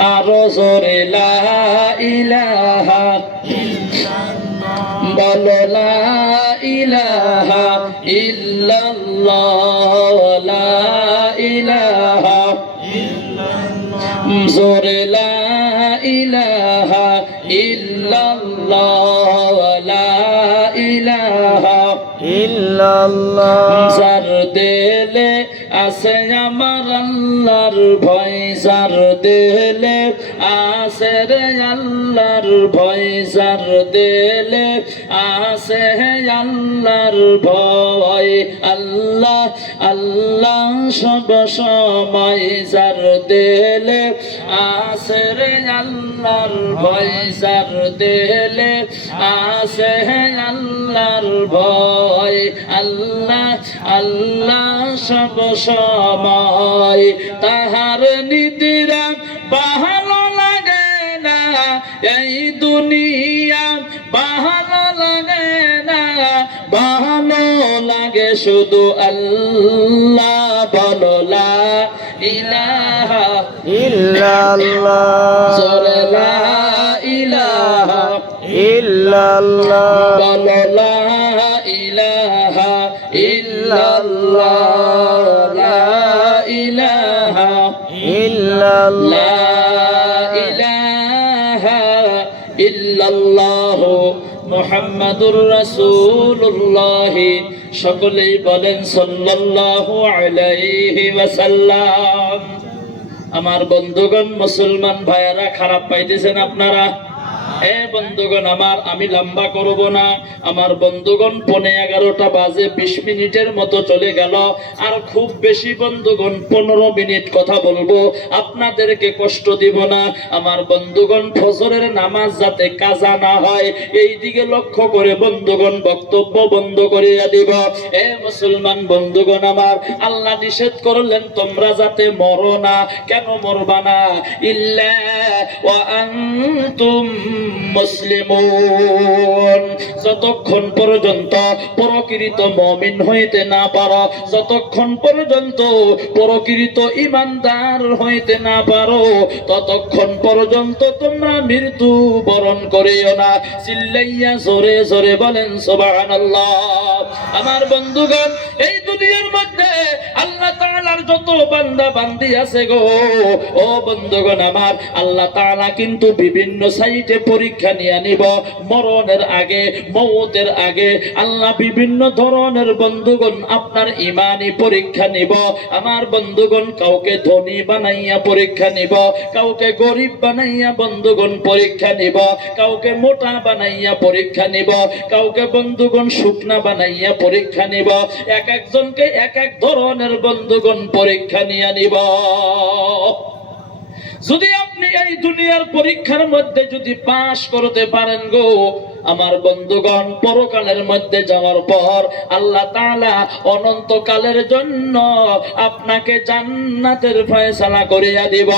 আরও জোরে লা ইলাহা বলো লা ইলাহা ইল্লাল্লাহ লা ইলাহা। জোরে লা ইলাহা ইল্লাল্লাহ লা ইলাহা। ইল্লাল্লাহ। দেলে আছে আমার আল্লাহর ভয়, যার দেলে আছে রে আল্লাহর ভয়, যার দেলে আছে আল্লাহর ভয়। আল্লাহ আল্লাহ সব সময় যার দেলে আছে রে আল্লাহর ভয়, যার দেলে আছে হে আল্লাহর ভয়। আল্লাহ আল্লাহ সব সময় তাহার নিদিরা ভালো লাগে না এই দুনিয়া ভালো লাগে না ভালো লাগে শুধু আল্লাহ বলো লা ইলাহা ইল্লাল্লাহ। জোরে লা ইলাহা ইল্লাল্লাহ। বলো লা ইল্লাল্লাহ মুহাম্মাদুর রাসূলুল্লাহ। সকলেই বলেন, সাল্লাল্লাহু আলাইহি ওয়াসাল্লাম। আমার বন্ধুগণ, মুসলমান ভাইয়ারা, খারাপ পাইতেছেন আপনারা? এ বন্ধুগণ, আমার আমি লম্বা করব না। আমার বন্ধুগণ পনে এগারোটা বাজে, বিশ মিনিটের মতো চলে গেল। আর খুব বেশি বন্ধুগণ, পনেরো মিনিট কথা বলব। আপনাদেরকে কষ্ট দিব না। আমার বন্ধুগণ, ফজরের নামাজ যাতে কাজা না হয়, এই দিকে লক্ষ্য করে বন্ধুগণ বক্তব্য বন্ধ করিয়া দিব। এ মুসলমান বন্ধুগণ, আমার আল্লাহ নিষেধ করলেন, তোমরা যাতে মরো না। কেন মরবা না? ইল্লা ওয়া আনতুম মুসলিমুন। যতক্ষণ পর্যন্ত প্রকৃত মমিন হইতে না পারো, যতক্ষণ পর্যন্ত প্রকৃত ইমানদার হইতে না পারো, ততক্ষণ পর্যন্ত তোমরা মৃত্যু বরণ করিও না। চিল্লাইয়া জোরে জোরে বলেন, সুবহানাল্লাহ। আমার বন্ধুগণ, এই দুনিয়ার মধ্যে আল্লাহ পরীক্ষা নিয়ে নিব। মরণের আগে, মৌতের আগে, আল্লাহ বিভিন্ন ধরনের বন্ধুগণ আপনার ইমানি পরীক্ষা নিব। আমার বন্ধুগণ কাউকে ধনী বানাইয়া পরীক্ষা নিব, কাউকে গরিব বানাইয়া বন্ধুগণ পরীক্ষা নিব, কাউকে মোটা বানাইয়া পরীক্ষা নিব, কাউকে বন্ধুগণ শুকনা বানাইয়া পরীক্ষা নিব। এক একজনকে এক এক ধরনের বন্ধুগণ, পরীক্ষা নিয়ে নিব। যদি আপনি এই দুনিয়ার পরীক্ষার মধ্যে যদি পাশ করতে পারেন গো, আমার বন্ধুগণ, পরকালের মধ্যে যাওয়ার পর আল্লাহ অনন্তকালের জন্য আপনাকে জান্নাতের ফয়সালা করিয়া দিব।